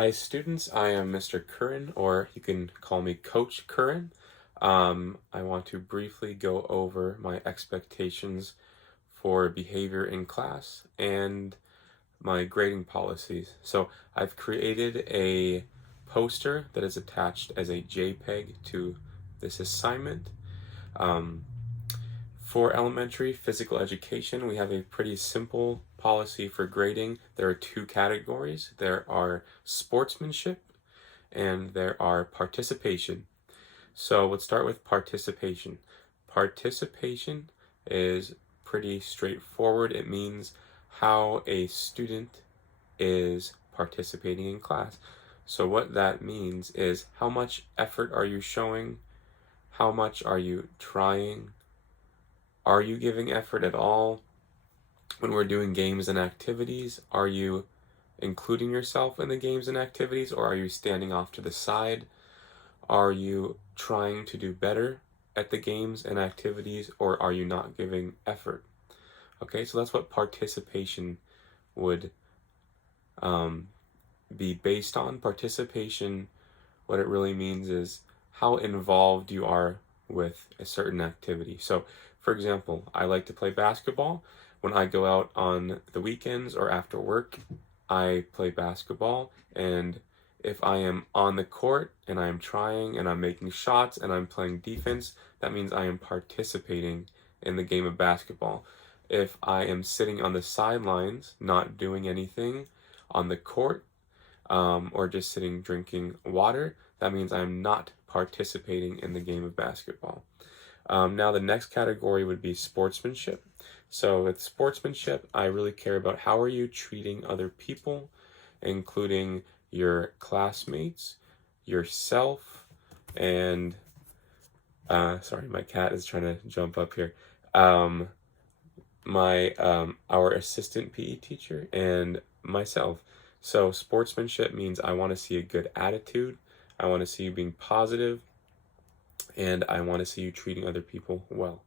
Hi, students. I am Mr. Curran, or you can call me Coach Curran. I want to briefly go over my expectations for behavior in class and my grading policies. So I've created a poster that is attached as a JPEG to this assignment. Um, for elementary physical education, we have a pretty simple policy for grading. There are two categories. There are sportsmanship and there are participation. So let's start with participation. Participation is pretty straightforward. It means how a student is participating in class. So what that means is how much effort are you showing? How much are you trying? Are you giving effort at all? When we're doing games and activities, are you including yourself in the games and activities, or are you standing off to the side? Are you trying to do better at the games and activities, or are you not giving effort? Okay, so that's what participation would be based on. Participation, what it really means is how involved you are with a certain activity. So, for example, I like to play basketball. When I go out on the weekends or after work, I play basketball, and if I am on the court and I am trying and I'm making shots and I'm playing defense, that means I am participating in the game of basketball. If I am sitting on the sidelines, not doing anything on the court, or just sitting drinking water, that means I'm not participating in the game of basketball. Now, the next category would be sportsmanship. So with sportsmanship, I really care about how are you treating other people, including your classmates, yourself, and sorry, my cat is trying to jump up here. My our assistant PE teacher and myself. So sportsmanship means I want to see a good attitude. I want to see you being positive, and I want to see you treating other people well.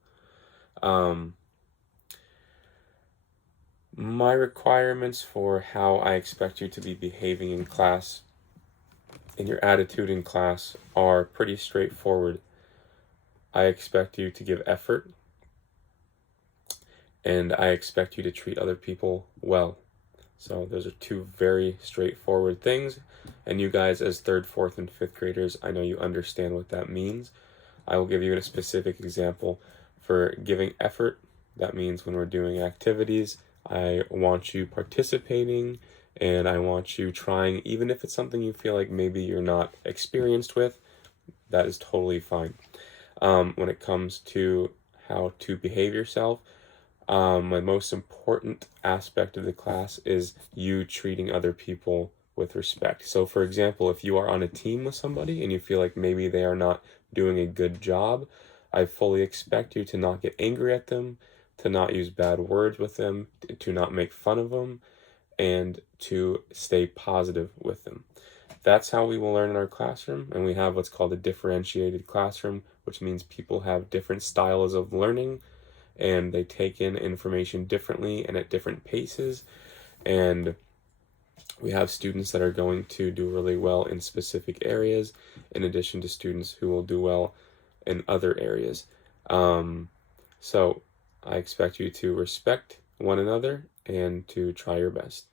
My requirements for how I expect you to be behaving in class and your attitude in class are pretty straightforward. I expect you to give effort, and I expect you to treat other people well. So those are two very straightforward things. And you guys as third, fourth, and fifth graders, I know you understand what that means. I will give you a specific example for giving effort. That means when we're doing activities, I want you participating and I want you trying, even if it's something you feel like maybe you're not experienced with, that is totally fine. When it comes to how to behave yourself, my most important aspect of the class is you treating other people with respect. So, for example, if you are on a team with somebody and you feel like maybe they are not doing a good job, I fully expect you to not get angry at them, to not use bad words with them, to not make fun of them, and to stay positive with them. That's how we will learn in our classroom, and we have what's called a differentiated classroom, which means people have different styles of learning and they take in information differently and at different paces. And we have students that are going to do really well in specific areas, in addition to students who will do well in other areas. So I expect you to respect one another and to try your best.